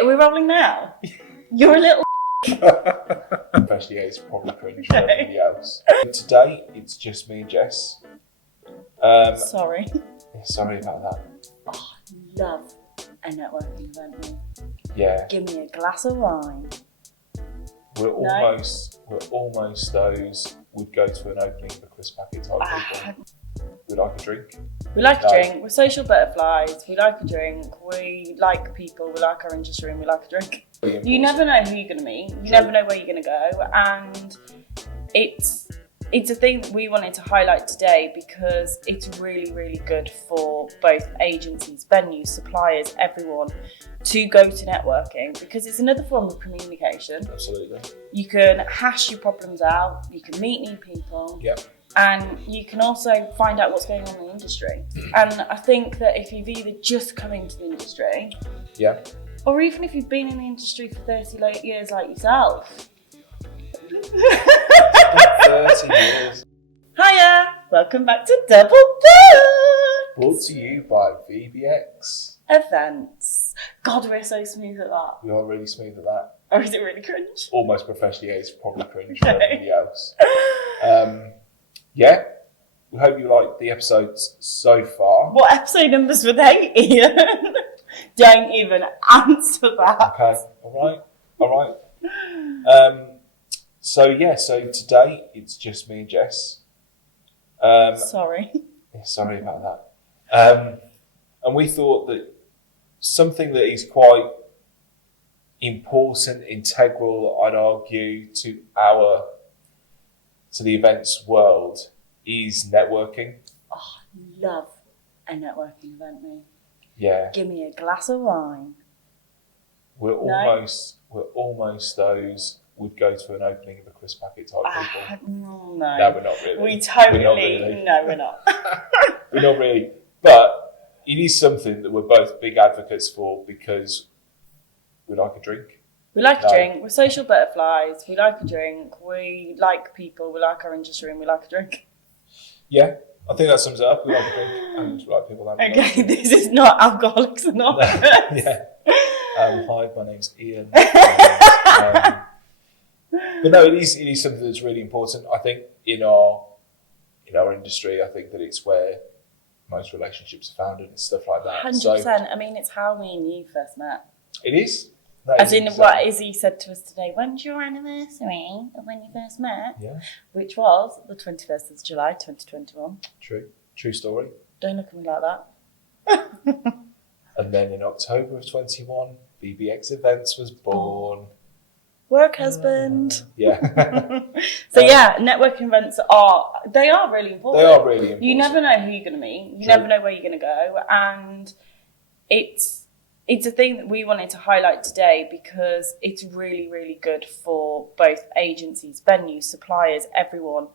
Are we rolling now? You're a little Especially it's probably cringe for everybody else. Today, it's just me and Jess. Sorry. Yeah, sorry about that. Oh, I love a networking event, mate. Yeah. Give me a glass of wine. We're almost those would go to an opening of a crisp packet type people. We like a drink. We like a drink. We're social butterflies. We like a drink. We like people. We like our industry and we like a drink. You never know who you're going to meet. You never know where you're going to go. And it's a thing that we wanted to highlight today because it's really, really good for both agencies, venues, suppliers, everyone to go to networking because it's another form of communication. Absolutely. You can hash your problems out. You can meet new people. Yep. And you can also find out what's going on in the industry. And I think that if you've either just come into the industry, yeah, or even if you've been in the industry for 30 years like yourself. 30 years. Hiya! Welcome back to Double Book! Brought to you by VBX Events. God, we're so smooth at that. We are really smooth at that. Or is it really cringe? Almost professionally, it's probably cringe for everybody else. Yeah, we hope you liked the episodes so far. What episode numbers were they, Ian? Don't even answer that. Okay, all right. So today it's just me and Jess. Sorry. Yeah, sorry about that. And we thought that something that is quite important, integral, I'd argue, to the events world is networking. Oh, I love a networking event, mate. Yeah. Give me a glass of wine. We're almost those would go to an opening of a crisp packet type people. No, we're not really. No, we're not. We're not really. But it is something that we're both big advocates for because we like a drink. We like a drink. We're social butterflies. We like a drink. We like people. We like our industry and we like a drink. Yeah, I think that sums it up. We like a drink and we like people. Okay, this is not Alcoholics Anonymous. Yeah. Hi, my name's Ian. But no, it is something that's really important. I think in our industry, I think that it's where most relationships are founded and stuff like that. 100%. I mean, it's how me and you first met. It is. As in what Izzy said to us today, when's your anniversary of when you first met? Yeah. Which was the 21st of July, 2021. True story. Don't look at me like that. And then in October of 21, VBX Events was born. Work husband. Yeah. So networking events are really important. They are really important. You never know who you're going to meet. You never know where you're going to go. And it's a thing that we wanted to highlight today because it's really, really good for both agencies, venues, suppliers, everyone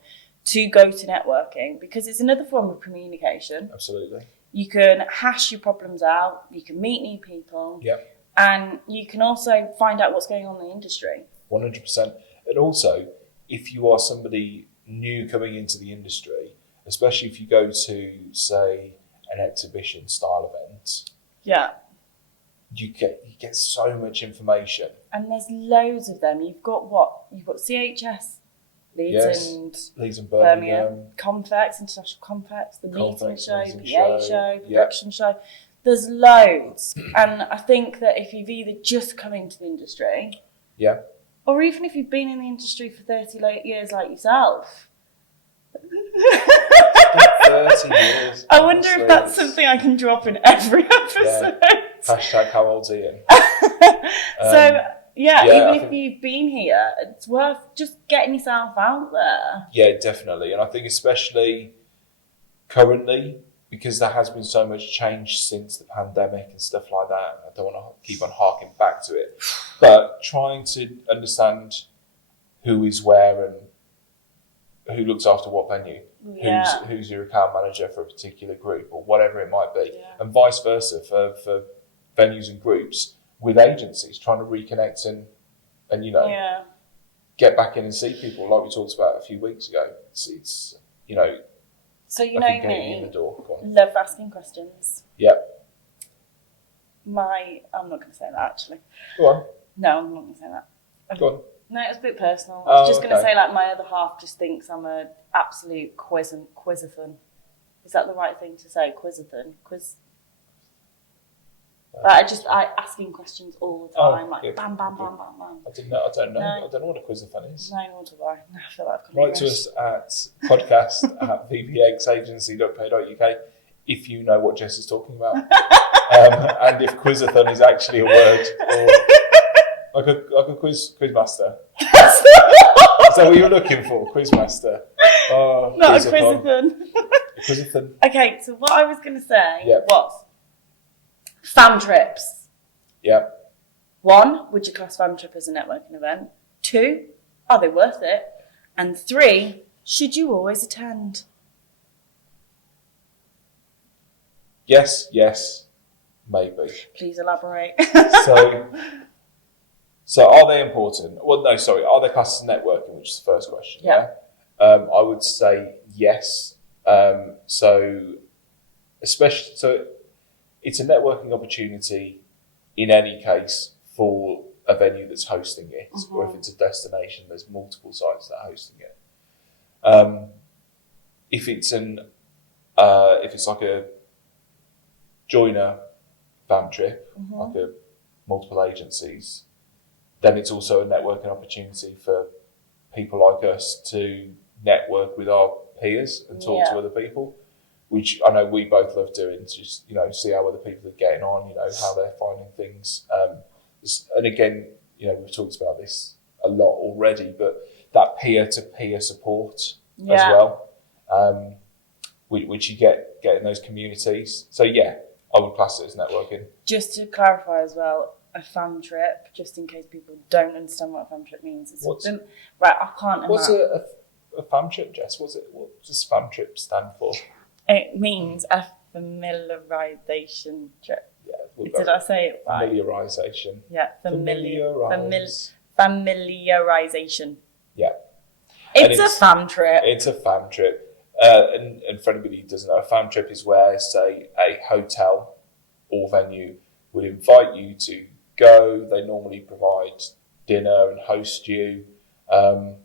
to go to networking because it's another form of communication. Absolutely. You can hash your problems out. You can meet new people. Yep. And you can also find out what's going on in the industry. 100%. And also, if you are somebody new coming into the industry, especially if you go to, say, an exhibition style event, yeah, you get so much information. And there's loads of them. You've got CHS, Leeds and Birmingham, Confex, International Confex, the meeting show, PA show, production show. There's loads. And I think that if you've either just come into the industry, yeah, or even if you've been in the industry for 30 years like yourself. 30 years. I wonder if that's something I can drop in every episode. Yeah. Hashtag how old's Ian? Even if you've been here, it's worth just getting yourself out there. Yeah, definitely. And I think especially currently, because there has been so much change since the pandemic and stuff like that. I don't want to keep on harking back to it. But trying to understand who is where and who looks after what venue. Yeah. Who's your account manager for a particular group or whatever it might be. Yeah. And vice versa for venues and groups with agencies trying to reconnect and get back in and see people like we talked about a few weeks ago. It's So you know me, in the door. love asking questions. Yep. I'm not going to say that actually. Go on. No, I'm not going to say that. Go on. No, it's a bit personal. I was just going to okay. say, like, my other half just thinks I'm an absolute quizathon. Is that the right thing to say? Quizathon? Like, I asking questions all the time, bam, bam, bam, bam, bam. I don't know. No. I don't know what a quizathon is. No, nor do I. I feel like I've come Write to us at podcast@vpxagency.co.uk if you know what Jess is talking about, and if quizathon is actually a word, or like a quizmaster. Is that what you were looking for? Quizmaster. Oh, not a quizathon. Quizathon. Okay, so what I was going to say Yep. was fam trips. Yeah. 1, would you class fam trip as a networking event? 2, are they worth it? And 3, should you always attend? Yes, maybe. Please elaborate. So are they important? Well, no, sorry. Are they classed as networking, which is the first question? Yeah. I would say yes. Especially, it's a networking opportunity in any case for a venue that's hosting it, or if it's a destination, there's multiple sites that are hosting it. If it's like a joiner fam trip, like a multiple agencies, then it's also a networking opportunity for people like us to network with our peers and talk to other people, which I know we both love doing, to just, see how other people are getting on, how they're finding things. And again, we've talked about this a lot already, but that peer-to-peer support as well, which you get in those communities. So yeah, I would class it as networking. Just to clarify as well, a fam trip, just in case people don't understand what a fam trip means. I can't imagine. What's a fam trip, Jess? What does fam trip stand for? It means a familiarisation trip. Yeah, Did I say it right? Familiarisation. Yeah, familiarisation. Yeah. It's a fam trip. It's a fam trip. And for anybody who doesn't know, a fam trip is where, say, a hotel or venue would invite you to go. They normally provide dinner and host you and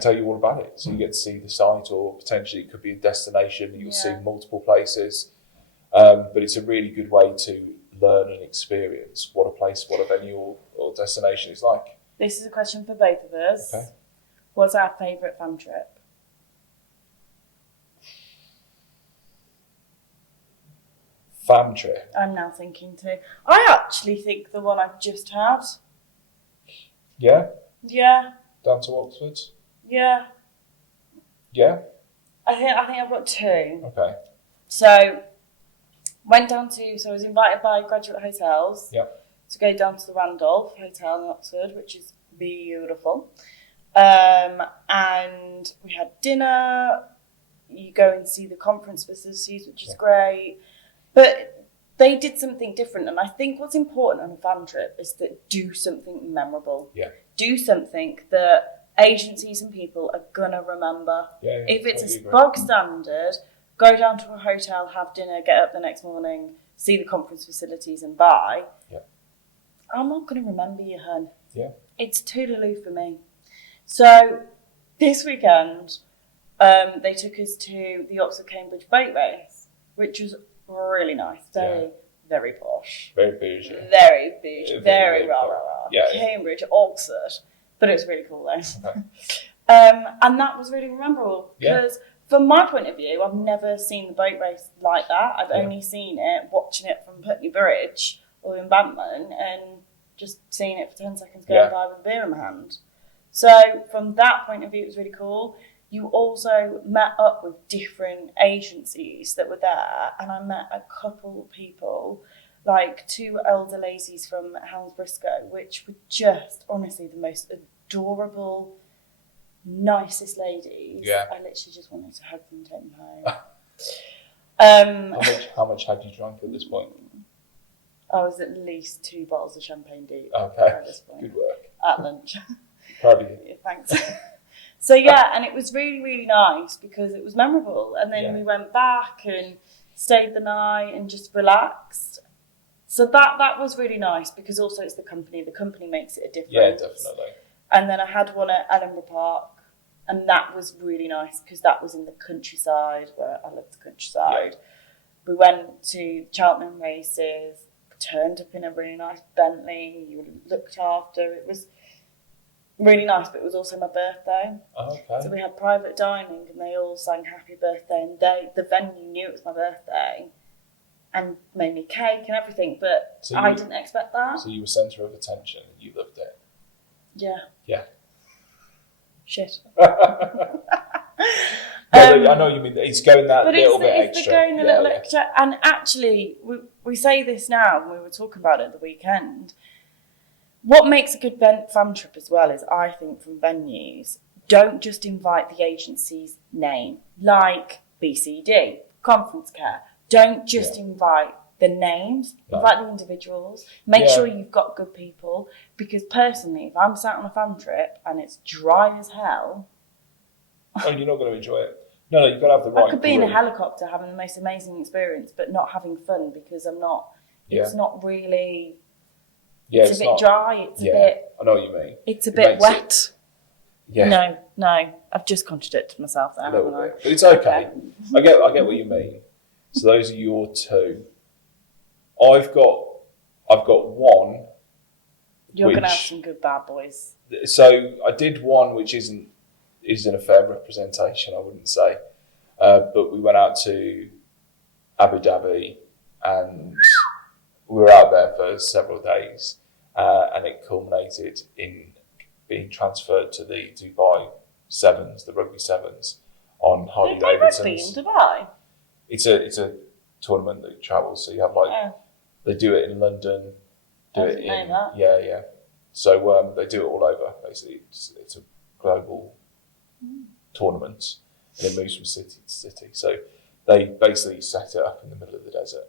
tell you all about it. So you get to see the site, or potentially it could be a destination. You'll see multiple places. But it's a really good way to learn and experience what a venue or destination is like. This is a question for both of us. Okay. What's our favourite fam trip? Fam trip? I'm now thinking too. I actually think the one I've just had. Yeah? Yeah. Down to Oxford? Yeah. Yeah? I think I've got 2. Okay. So I was invited by Graduate Hotels to go down to the Randolph Hotel in Oxford, which is beautiful. And we had dinner. You go and see the conference facilities, which is great. But they did something different. And I think what's important on a fam trip is that do something memorable. Yeah. Do something that agencies and people are going to remember. Yeah, if it's a bog standard, go down to a hotel, have dinner, get up the next morning, see the conference facilities and buy. Yeah. I'm not going to remember you, hun. Yeah. It's toodaloo for me. So this weekend, they took us to the Oxford-Cambridge boat race, which was really nice. Very posh. Very bougie. Very bougie. Very rah. Yeah. Cambridge, Oxford. But it was really cool though. Okay. And that was really memorable because from my point of view, I've never seen the boat race like that. I've only seen it, watching it from Putney Bridge or embankment and just seeing it for 10 seconds going by with a beer in my hand. So from that point of view, it was really cool. You also met up with different agencies that were there, and I met a couple of people, like 2 elder ladies from Helms Briscoe, which were just honestly the most adorable, nicest ladies. Yeah. I literally just wanted to hug them and take them home. How much had you drunk at this point? I was at least 2 bottles of champagne deep Okay. at this point. Good work. At lunch. Proud of you. Yeah, thanks. So and it was really, really nice because it was memorable. And then we went back and stayed the night and just relaxed. So that was really nice because also it's the company. The company makes it a difference. Yeah, definitely. And then I had one at Edinburgh Park, and that was really nice because that was in the countryside where I love the countryside. Yeah. We went to Cheltenham races, turned up in a really nice Bentley. You were looked after. It was really nice, but it was also my birthday. Oh, okay. So we had private dining, and they all sang happy birthday. And the venue knew it was my birthday, and made me cake and everything. But so I didn't expect that. So you were centre of attention, and you loved it. Yeah. Yeah. Shit. I know you mean it's going that little bit extra. It's going a little extra. And actually, we say this now, and we were talking about it at the weekend. What makes a good fam trip as well is, I think, from venues, don't just invite the agency's name, like BCD, Conference Care. Don't just invite the names, invite the individuals. Make sure you've got good people. Because personally, if I'm sat on a fam trip and it's dry as hell... Oh, you're not going to enjoy it. No, you've got to have the right... I could be in a helicopter having the most amazing experience, but not having fun because I'm not... It's not really... It's a bit dry. It's a bit... I know what you mean. It's a bit wet. No. I've just contradicted myself there, haven't I? But it's okay. I get what you mean. So those are your two. I've got one. You're going to have some good bad boys. So I did one which isn't a fair representation, I wouldn't say. But we went out to Abu Dhabi and we were out there for several days, and it culminated in being transferred to the Dubai Sevens, the rugby sevens, on Harley Davidson's. Rugby in Dubai? It's a tournament that travels, so you have they do it in London, yeah. So they do it all over. Basically, it's a global tournament, and it moves from city to city. So they basically set it up in the middle of the desert.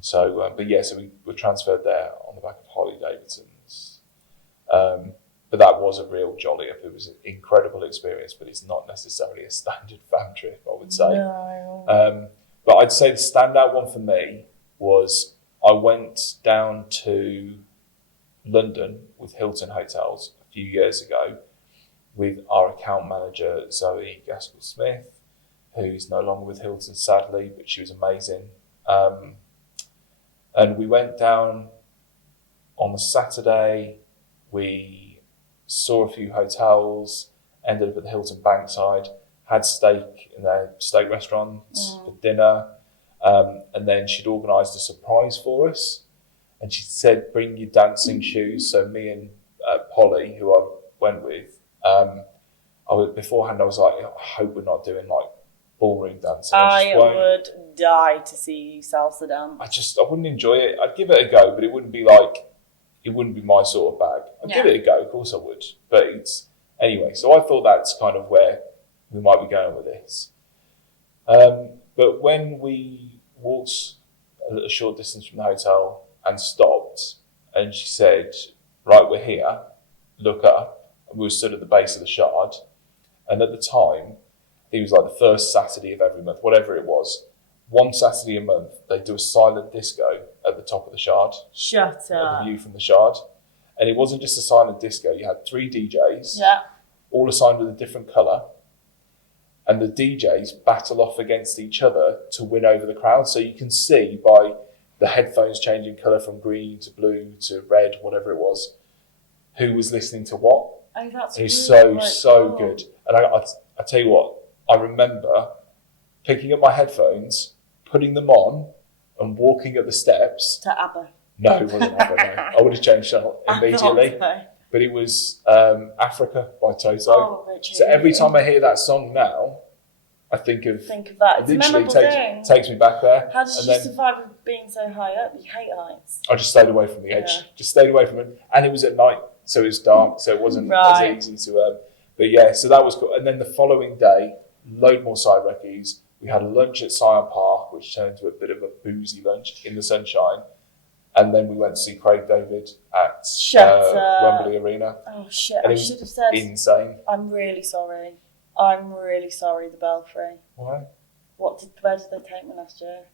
So, so we were transferred there on the back of Harley Davidson's. But that was a real jolly up. It was an incredible experience, but it's not necessarily a standard fam trip, I would say. No. But I'd say the standout one for me was I went down to London with Hilton Hotels a few years ago with our account manager, Zoe Gaskell-Smith, who's no longer with Hilton, sadly, but she was amazing. And we went down on the Saturday. We saw a few hotels, ended up at the Hilton Bankside, had steak in their steak restaurant for dinner, and then she'd organised a surprise for us. And she said, bring your dancing shoes. So me and Polly, who I went with, beforehand I was like, I hope we're not doing like ballroom dancing. I would die to see you salsa dance. I wouldn't enjoy it. I'd give it a go, but it wouldn't be my sort of bag. I'd give it a go, of course I would. But anyway, so I thought that's kind of where we might be going with this. But when we walked a short distance from the hotel and stopped, and she said, right, we're here, look up. And we were stood at the base of the Shard. And at the time, it was like the first Saturday of every month, whatever it was. One Saturday a month, they do a silent disco at the top of the Shard. Shut up. The view from the Shard. And it wasn't just a silent disco. You had 3 DJs, all assigned with a different colour. And the DJs battle off against each other to win over the crowd. So you can see by the headphones changing colour from green to blue to red, whatever it was, who was listening to what. Oh, that's It was so good. And I tell you what, I remember picking up my headphones, putting them on, and walking up the steps. To ABBA. No, it wasn't ABBA, no. I would have changed channel immediately. But it was Africa by Toto. Oh, so every time I hear that song now, I think of that. It's literally a memorable takes me back there. How did you survive with being so high up? You hate heights. I just stayed away from the edge. Just stayed away from it. And it was at night, so it was dark, so it wasn't as easy to... but yeah, so that was cool. And then the following day, load more side recce's. We had a lunch at Scion Park, which turned into a bit of a boozy lunch in the sunshine. And then we went to see Craig David at Wembley Arena. Oh, shit. I should have said... Insane. I'm really sorry. The Belfry. Why? Where did they take me last year?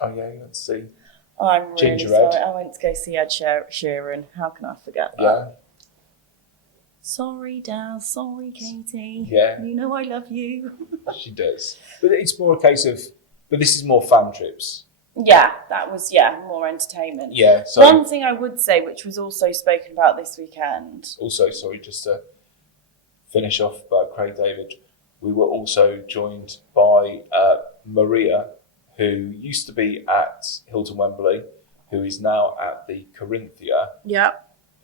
Oh, yeah, let's see. I'm really Ginger sorry. Ed. I went to go see Ed Sheeran. How can I forget that? Yeah. Sorry, Dal. Sorry, Katie. Yeah. You know I love you. She does. But it's more a case of, but this is more fun trips. Yeah, that was, more entertainment. Yeah. So one thing I would say, which was also spoken about this weekend. Also, sorry, just to finish off about Craig David, we were also joined by Maria, who used to be at Hilton Wembley, who is now at the Corinthia, Yeah.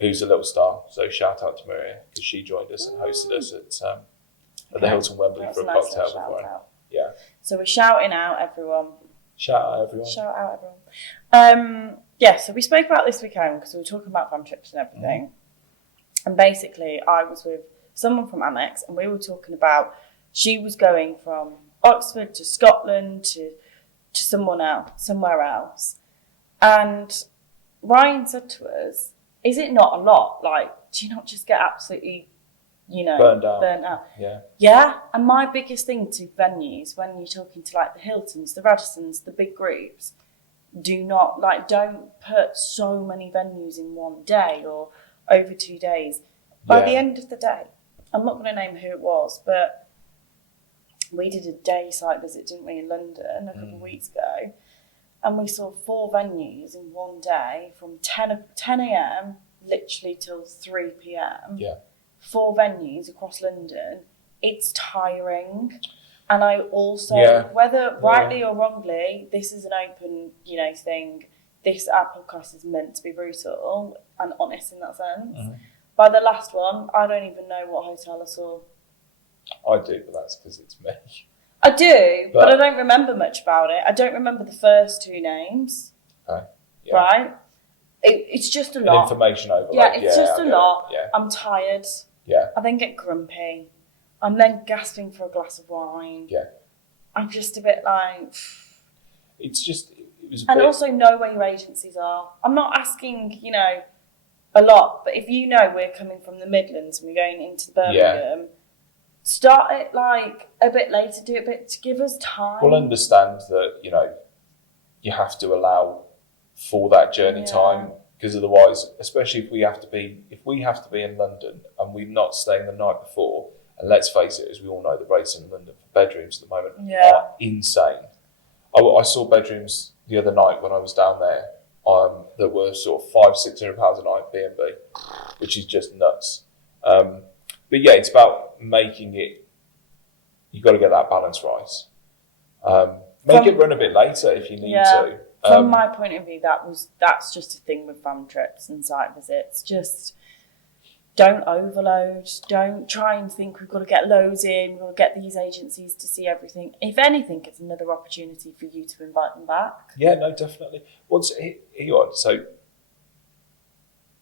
who's a little star. So shout out to Maria, because she joined us and hosted us at the Hilton Wembley That's for a nice cocktail little before. shout out. Yeah. So we're shouting out everyone. Shout out everyone. Shout out everyone. So we spoke about this weekend because we were talking about fun trips and everything. And basically, I was with someone from Amex, and we were talking about she was going from Oxford to Scotland to somewhere else. And Ryan said to us, is it not a lot? Like, do you not just get absolutely, Burned out? Yeah. Yeah. And my biggest thing to venues, when you're talking to like the Hiltons, the Radissons, the big groups, don't put so many venues in one day or over 2 days. By the end of the day, I'm not going to name who it was, but we did a day site visit, didn't we, in London a couple of weeks ago, and we saw 4 venues in one day from 10 a.m. literally till 3 p.m. Yeah. 4 venues across London. It's tiring. And I also, whether rightly or wrongly, this is an open, thing. Our podcast is meant to be brutal and honest in that sense. Mm-hmm. By the last one, I don't even know what hotel I saw. I do, but that's because it's me. I do, but I don't remember much about it. I don't remember the first 2 names. Okay. Yeah. Right? It's just a lot. Information overload. Yeah, it's just a lot. Yeah. I'm tired. Yeah. I then get grumpy. I'm then gasping for a glass of wine. Yeah. I'm just a bit like... It's just... It was and also know where your agencies are. I'm not asking, a lot, but if we're coming from the Midlands and we're going into Birmingham, start it like a bit later, do it a bit to give us time. We'll understand that, you have to allow for that journey time, because otherwise, especially if we have to be in London and we're not staying the night before, and let's face it, as we all know, the rates in London for bedrooms at the moment are insane. I saw bedrooms the other night when I was down there that were sort of £500-600 a night B&B, which is just nuts. But yeah, it's about making it. You've got to get that balance right. Make it run a bit later if you need to. From my point of view, that's just a thing with fam trips and site visits. Just don't overload. Don't try and think we've got to get loads in. We've got to get these agencies to see everything. If anything, it's another opportunity for you to invite them back. Yeah, no, definitely. Here you are. So,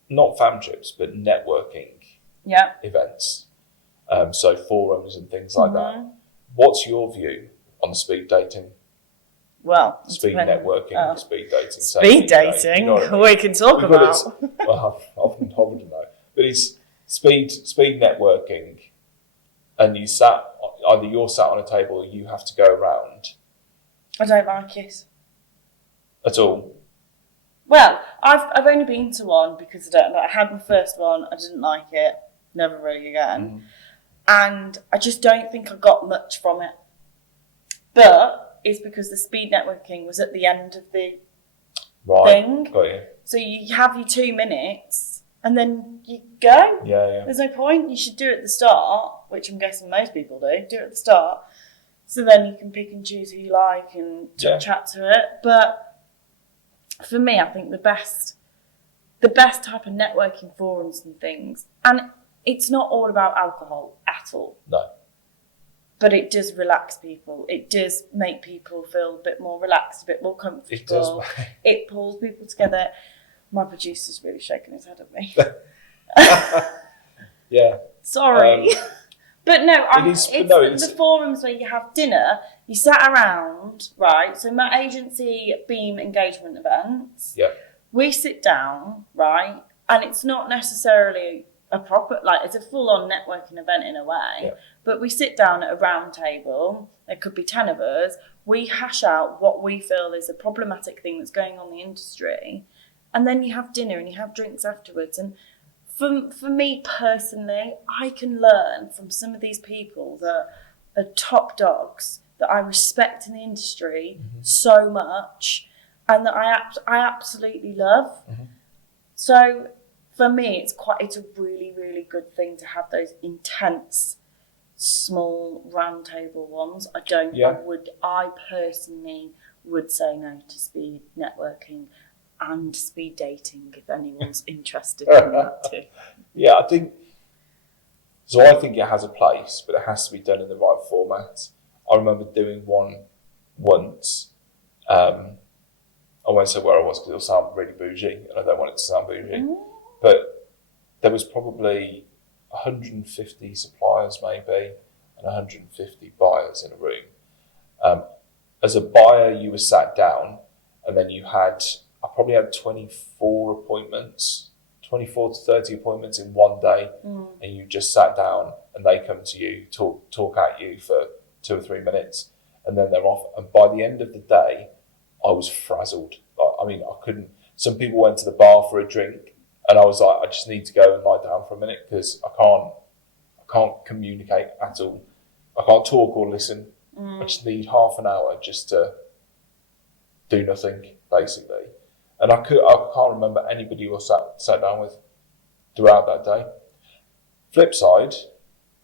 not fam trips, but networking events. So forums and things like that. What's your view on speed dating? Well, speed networking, speed dating. Speed dating, we can talk about. Well, I wouldn't know. But it's speed networking, and you're sat on a table or you have to go around. I don't like it. At all? Well, I've only been to one because I had my first one, I didn't like it, never really again. And I just don't think I got much from it. But it's because the speed networking was at the end of the thing. Got you. So you have your 2 minutes and then you go. Yeah. There's no point. You should do it at the start, which I'm guessing most people do. Do it at the start. So then you can pick and choose who you like and chat to it. But for me, I think the best type of networking forums and things, and it's not all about alcohol at all. No. But it does relax people. It does make people feel a bit more relaxed, a bit more comfortable. It does. It pulls people together. My producer's really shaking his head at me. Yeah. Sorry. But no, it's the forums where you have dinner, you sat around, right? So my agency Beam engagement events, we sit down, right? And it's not necessarily a proper, it's a full-on networking event in a way. Yeah. But we sit down at a round table there could be 10 of us. We hash out what we feel is a problematic thing that's going on in the industry. And then you have dinner and you have drinks afterwards. And for me personally, I can learn from some of these people that are top dogs that I respect in the industry so much and that I absolutely love. So for me, it's a really, really good thing to have those intense, small round table ones. I personally would say no to speed networking and speed dating if anyone's interested in that too. Yeah, I think it has a place, but it has to be done in the right format. I remember doing one once. I won't say where I was because it'll sound really bougie, and I don't want it to sound bougie. But there was probably 150 suppliers maybe, and 150 buyers in a room. As a buyer, you were sat down, and then I probably had 24 to 30 appointments in one day, and you just sat down, and they come to you, talk at you for 2 or 3 minutes, and then they're off. And by the end of the day, I was frazzled. I couldn't. Some people went to the bar for a drink, and I was like, I just need to go and lie down for a minute because I can't communicate at all. I can't talk or listen. I just need half an hour just to do nothing, basically. And I can't remember anybody who I sat down with throughout that day. Flip side,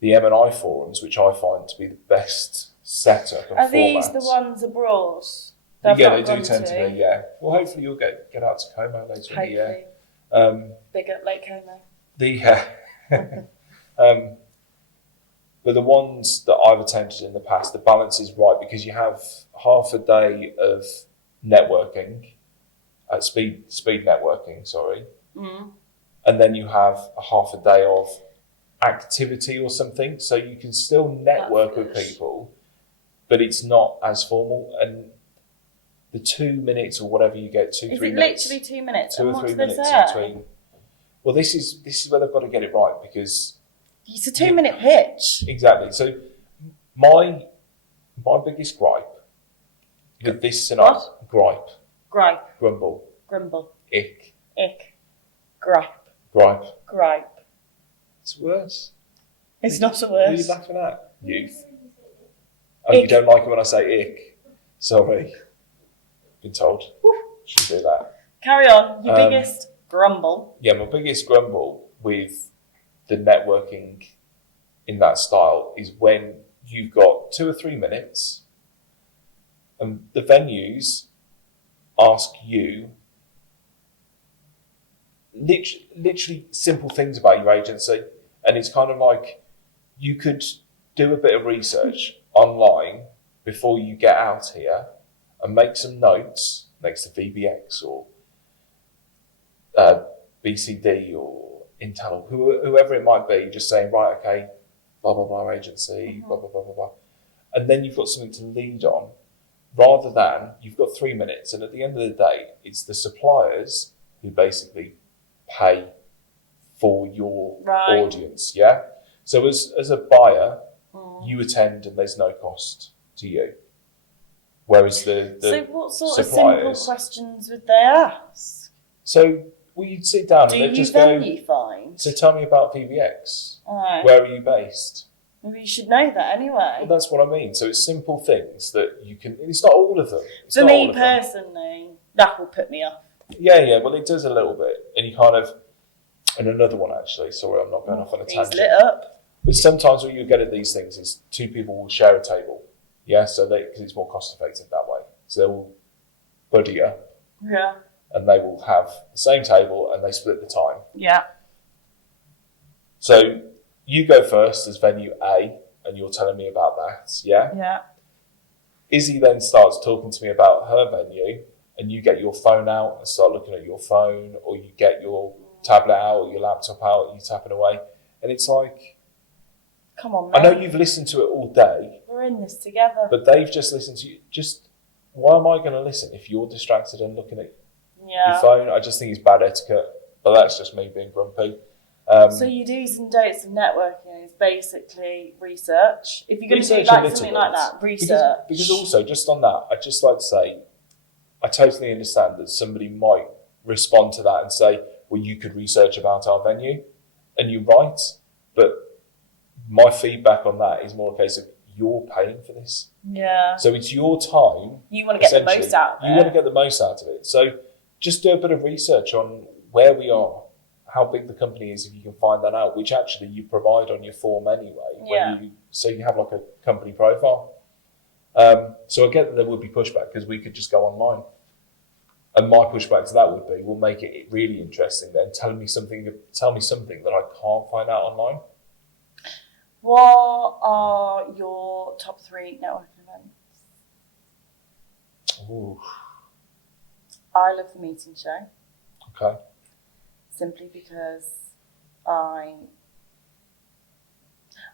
the M&I forums, which I find to be the best setup and Are format. these the ones abroad? They do tend to be, yeah. Well, hopefully you'll get out to Como later in the year. Big up Lake Como. But the ones that I've attended in the past, the balance is right because you have half a day of networking, speed networking, and then you have a half a day of activity or something, so you can still network with people, but it's not as formal. And the 2 minutes or whatever you get, 2-3 minutes. Is it literally 2 minutes? 2 or 3 minutes in between. Well, this is where they've got to get it right because it's a 2 minute pitch. Exactly. So my biggest gripe with this scenario, gripe, grumble, ick, gripe. It's worse. It's not a What are worse. you laughing at, youth? Oh, you don't like it when I say ick? Sorry. Been told. Shouldn't do that. Carry on. Your biggest grumble. Yeah, my biggest grumble with the networking in that style is when you've got 2 or 3 minutes and the venues ask you literally simple things about your agency, and it's kind of like you could do a bit of research online before you get out here and make some notes next to VBX or BCD or Intel or whoever it might be, just saying, right, okay, blah, blah, blah agency, blah, blah, blah, blah, blah. And then you've got something to lead on, rather than you've got 3 minutes. And at the end of the day, it's the suppliers who basically pay for your audience, yeah? So as a buyer, you attend and there's no cost to you. Whereas the So what sort suppliers, of simple questions would they ask? So you'd sit down and they'd just go, find? so tell me about PBX. Right. Where are you based? Well, you should know that anyway. Well, that's what I mean. So it's simple things that you can, it's not all of them. For me personally, that will put me off. Yeah, well it does a little bit. And you kind of, and another one actually, sorry I'm not going off on a tangent. He's lit up. But sometimes what you get at these things is 2 people will share a table. Yeah, so because it's more cost effective that way. So they will buddy up. Yeah. And they will have the same table and they split the time. Yeah. So you go first as venue A and you're telling me about that, yeah? Yeah. Izzy then starts talking to me about her venue and you get your phone out and start looking at your phone, or you get your tablet out or your laptop out and you're tapping away. And it's like, come on, man. I know you've listened to it all day. We're in this together. But they've just listened to you. Just, why am I going to listen if you're distracted and looking at your phone? I just think it's bad etiquette. But that's just me being grumpy. So you do some don'ts of networking is basically research. If you're going to do like something like that, research. Because also, just on that, I'd just like to say, I totally understand that somebody might respond to that and say, well, you could research about our venue, and you're right. But my feedback on that is more a case of you're paying for this. Yeah. So it's your time. You want to get the most out of it. You want to get the most out of it. So just do a bit of research on where we are, how big the company is, if you can find that out, which actually you provide on your form anyway. Yeah. So you have like a company profile. So I get that there would be pushback because we could just go online. And my pushback to that would be, we'll make it really interesting then. Tell me something that I can't find out online. What are your top 3 networking events? Ooh. I love the meeting show. Okay. Simply because I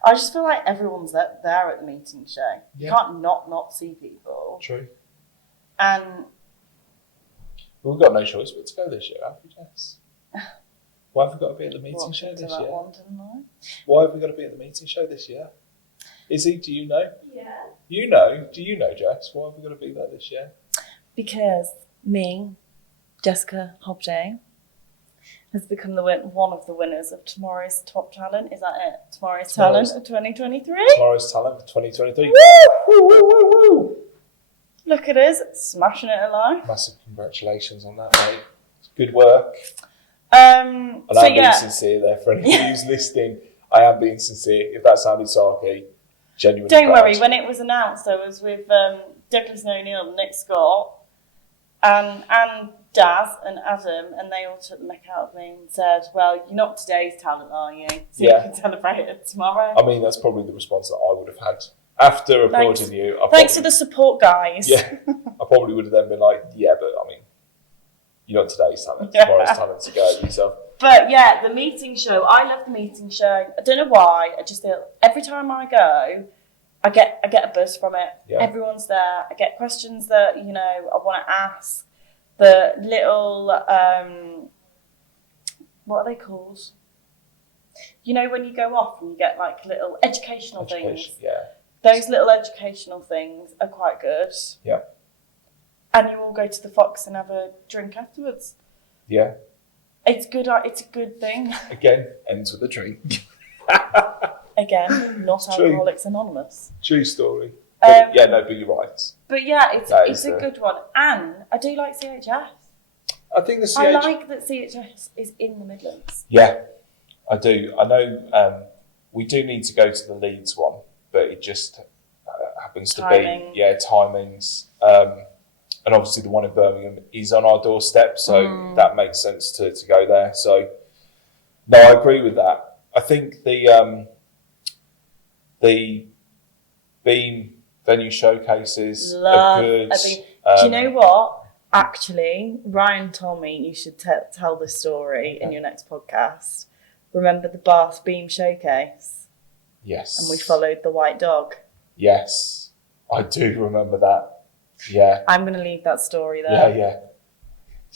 just feel like everyone's there at the meeting show. Yeah. You can't not see people. True. And we've got no choice but to go this year, have we, Jess? Why have we got to be at the meeting show this year? Why have we got to be at the meeting show this year? Izzy, do you know? Yeah. You know? Do you know, Jess? Why have we got to be there this year? Because me, Jessica Hobday, has become one of the winners of tomorrow's Top Talent. Is that it? Tomorrow's Talent of 2023? Tomorrow's Talent of 2023. Woo! Woo, woo, woo, woo! Look at us, smashing it alive. Massive congratulations on that, mate. Good work. And I'm being sincere there for anybody who's listening. I am being sincere. If that sounded sarky, genuinely. Don't worry, when it was announced, I was with Douglas O'Neill, Nick Scott, and Daz and Adam, and they all took the mick out of me and said, well, you're not today's talent, are you? So you can celebrate it tomorrow. I mean, that's probably the response that I would have had. After applauding you. Thanks for the support, guys. Yeah, I probably would have then been like, yeah, but I mean, you're not today's talent, tomorrow's talent, to go yourself. But yeah, the meeting show, I love the meeting show. I don't know why, I just feel every time I go, I get a buzz from it. Yeah. Everyone's there. I get questions that, I want to ask. The little, what are they called? When you go off and you get like little educational things. Yeah. Those little educational things are quite good. Yeah. And you all go to the Fox and have a drink afterwards. Yeah. It's good. It's a good thing. Again, ends with a drink. Again, not Alcoholics Anonymous. True story. But you're right. But yeah, it's a good one. And I do like CHS. I think I like that CHS is in the Midlands. Yeah, I do. I know we do need to go to the Leeds one, but it just happens to be timings. And obviously the one in Birmingham is on our doorstep, so that makes sense to go there. So no, I agree with that. I think the Beam venue showcases are good. Do you know what? Actually, Ryan told me you should tell this story in your next podcast. Remember the Bath Beam showcase? Yes. And we followed the white dog. Yes, I do remember that. Yeah. I'm going to leave that story there.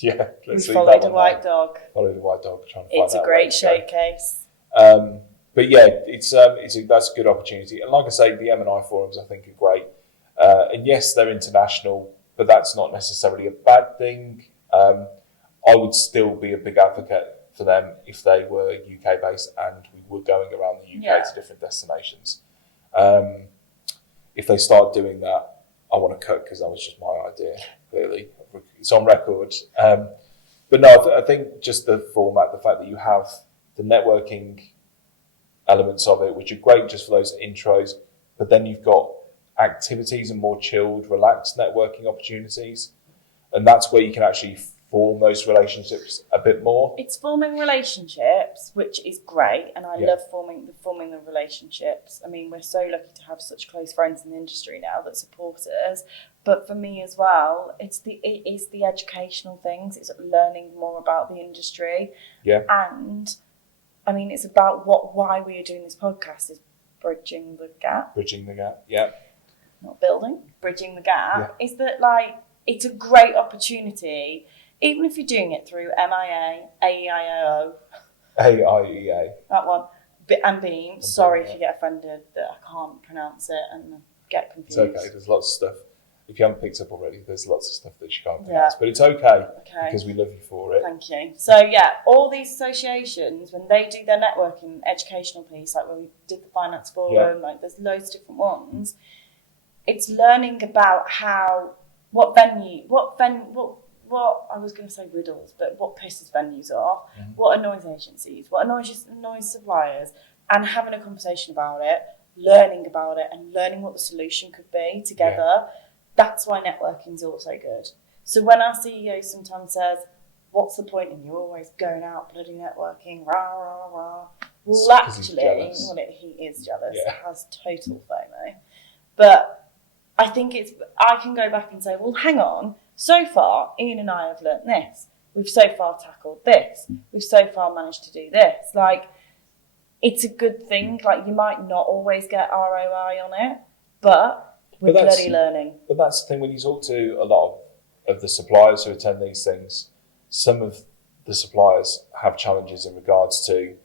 Yeah. We followed a white dog. Followed a white dog. It's a great showcase. But yeah, that's a good opportunity. And like I say, the M&I forums I think are great. And yes, they're international, but that's not necessarily a bad thing. I would still be a big advocate for them if they were UK based and we were going around the UK to different destinations. If they start doing that, I want to cut because that was just my idea, clearly. It's on record. But no, I think just the format, the fact that you have the networking elements of it, which are great just for those intros, but then you've got activities and more chilled, relaxed networking opportunities. And that's where you can actually form those relationships a bit more. It's forming relationships, which is great, and I love forming the relationships. I mean, we're so lucky to have such close friends in the industry now that support us. But for me as well, it is the educational things. It's learning more about the industry. Yeah. And I mean, it's about why we are doing this podcast is bridging the gap. Bridging the gap. Yeah. Not building. Bridging the gap. Is that it's a great opportunity. Even if you're doing it through MIA, AEIO, AIEA. That one. And Beam. Sorry if you get offended that I can't pronounce it and get confused. It's okay. There's lots of stuff. If you haven't picked up already, there's lots of stuff that you can't pronounce. But it's okay because we love you for it. Thank you. So yeah, all these associations, when they do their networking educational piece, like when we did the finance forum, like there's loads of different ones. It's learning about what I was going to say riddles, but what pisses venues off, what annoys agencies, what annoys suppliers, and having a conversation about it, learning about it, and learning what the solution could be together. Yeah. That's why networking is also good. So when our CEO sometimes says, "What's the point in you always going out bloody networking?" Rah rah rah. Well, actually, he is jealous. Yeah. It has total FOMO, but I think I can go back and say, well, hang on. So far, Ian and I have learnt this. We've so far tackled this. We've so far managed to do this. Like, it's a good thing. Like, you might not always get ROI on it, but we're bloody learning. But that's the thing, when you talk to a lot of the suppliers who attend these things, some of the suppliers have challenges in regards to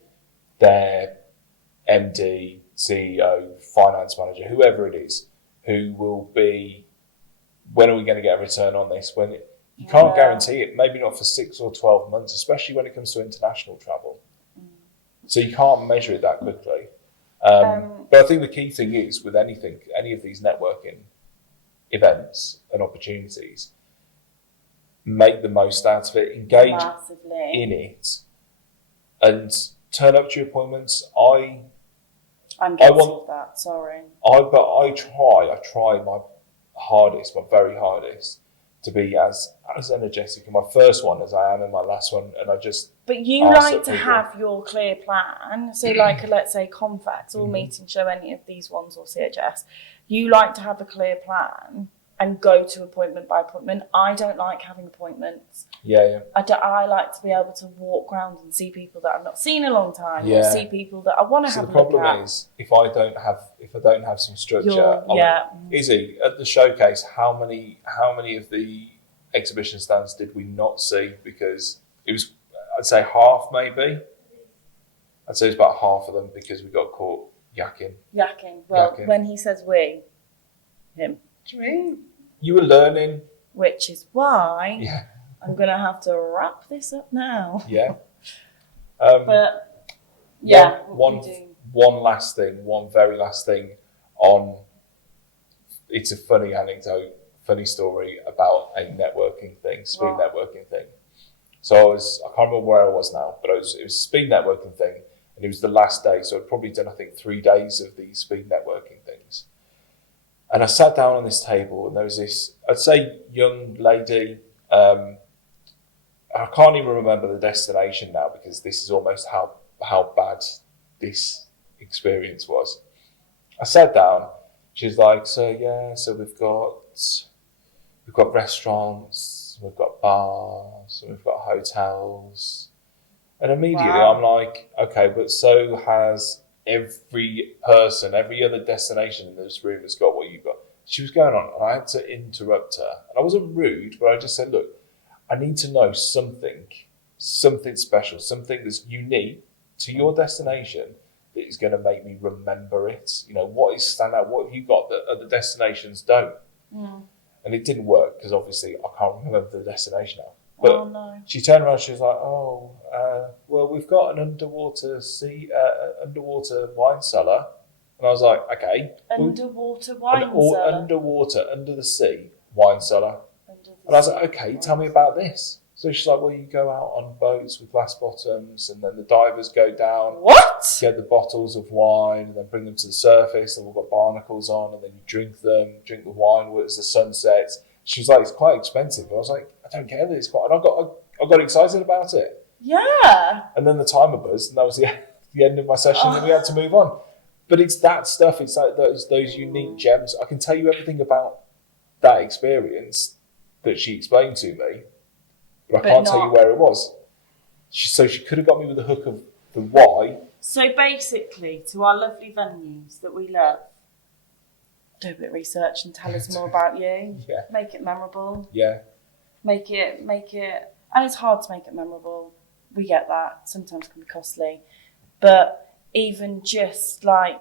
their MD, CEO, finance manager, whoever it is, who will be, when are we going to get a return on this? When you can't guarantee it, maybe not for 6 or 12 months, especially when it comes to international travel. So you can't measure it that quickly. But I think the key thing is with any of these networking events and opportunities, make the most out of it, engage in it, and turn up to your appointments. I'm guilty of that, sorry. I try my hardest, my very hardest, to be as energetic in my first one as I am in my last one, and I just. But you like to have your clear plan. So, like, let's say Confax or Meeting Show, any of these ones, or CHS, you like to have a clear plan and go to appointment by appointment. I don't like having appointments. Yeah. I like to be able to walk around and see people that I've not seen in a long time, or see people that I want to have a look at. The problem is, if I don't have some structure, Izzy, at the showcase, how many of the exhibition stands did we not see? Because it was, I'd say half maybe. I'd say it's about half of them because we got caught yakking. Well, when he says we, him. What do you mean? You were learning. Which is why I'm going to have to wrap this up now. Yeah. But, yeah. One very last thing on, it's a funny anecdote, funny story about a networking thing, speed networking thing. So I can't remember where I was now, but it was a speed networking thing, and it was the last day. So I'd probably done, I think, 3 days of these speed networking things. And I sat down on this table, and there was this, I'd say, young lady. I can't even remember the destination now because this is almost how bad this experience was. I sat down. She's like, so we've got restaurants, we've got bars, we've got hotels, and immediately I'm like, okay, but so has every other destination in this room has got what you've got. She was going on, and I had to interrupt her. And I wasn't rude, but I just said, look, I need to know something special, something that's unique to your destination that is going to make me remember it. You know, what is stand out? What have you got that other destinations don't? And it didn't work because obviously I can't remember the destination now. But she turned around, she was like, well, we've got an underwater wine cellar. And I was like, okay. Underwater wine cellar? Under the sea, wine cellar. And I was like, okay, tell me about this. So she's like, well, you go out on boats with glass bottoms, and then the divers go down. What? Get the bottles of wine, and then bring them to the surface, and we've got barnacles on, and then you drink the wine as the sun sets. She was like, it's quite expensive. I was like, I don't care that it's quite. And I got excited about it. Yeah. And then the timer buzzed, and that was the end of my session, and we had to move on. But it's that stuff. It's like those unique gems. I can tell you everything about that experience that she explained to me, but I can't tell you where it was. So she could have got me with the hook of the why. So basically, to our lovely venues that we love, do a bit of research and tell us more about you. Yeah. Make it memorable. Yeah. Make it, and it's hard to make it memorable. we get that. Sometimes can be costly. But even just like,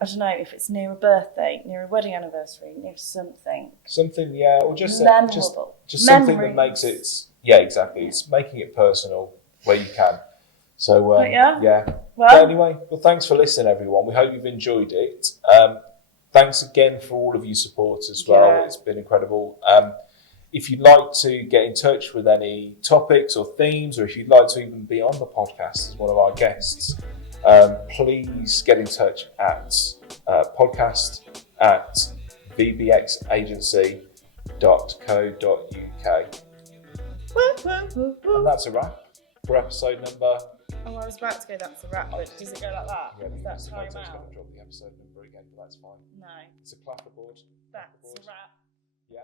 I don't know, if it's near a birthday, near a wedding anniversary, near something. Something, yeah, or just memorable. just something that makes it, yeah, exactly. It's making it personal where you can. So, yeah. Well, but anyway, thanks for listening, everyone. We hope you've enjoyed it. Thanks again for all of your support as well. Yeah. It's been incredible. If you'd like to get in touch with any topics or themes, or if you'd like to even be on the podcast as one of our guests, please get in touch at podcast@vbxagency.co.uk. And that's a wrap for episode number. Oh, I was about to go, that's a wrap, but does it go like that? Yeah, Is that because time I was going out? to drop the episode number again, but that's fine. No. It's a clapperboard. That's a wrap. Yeah.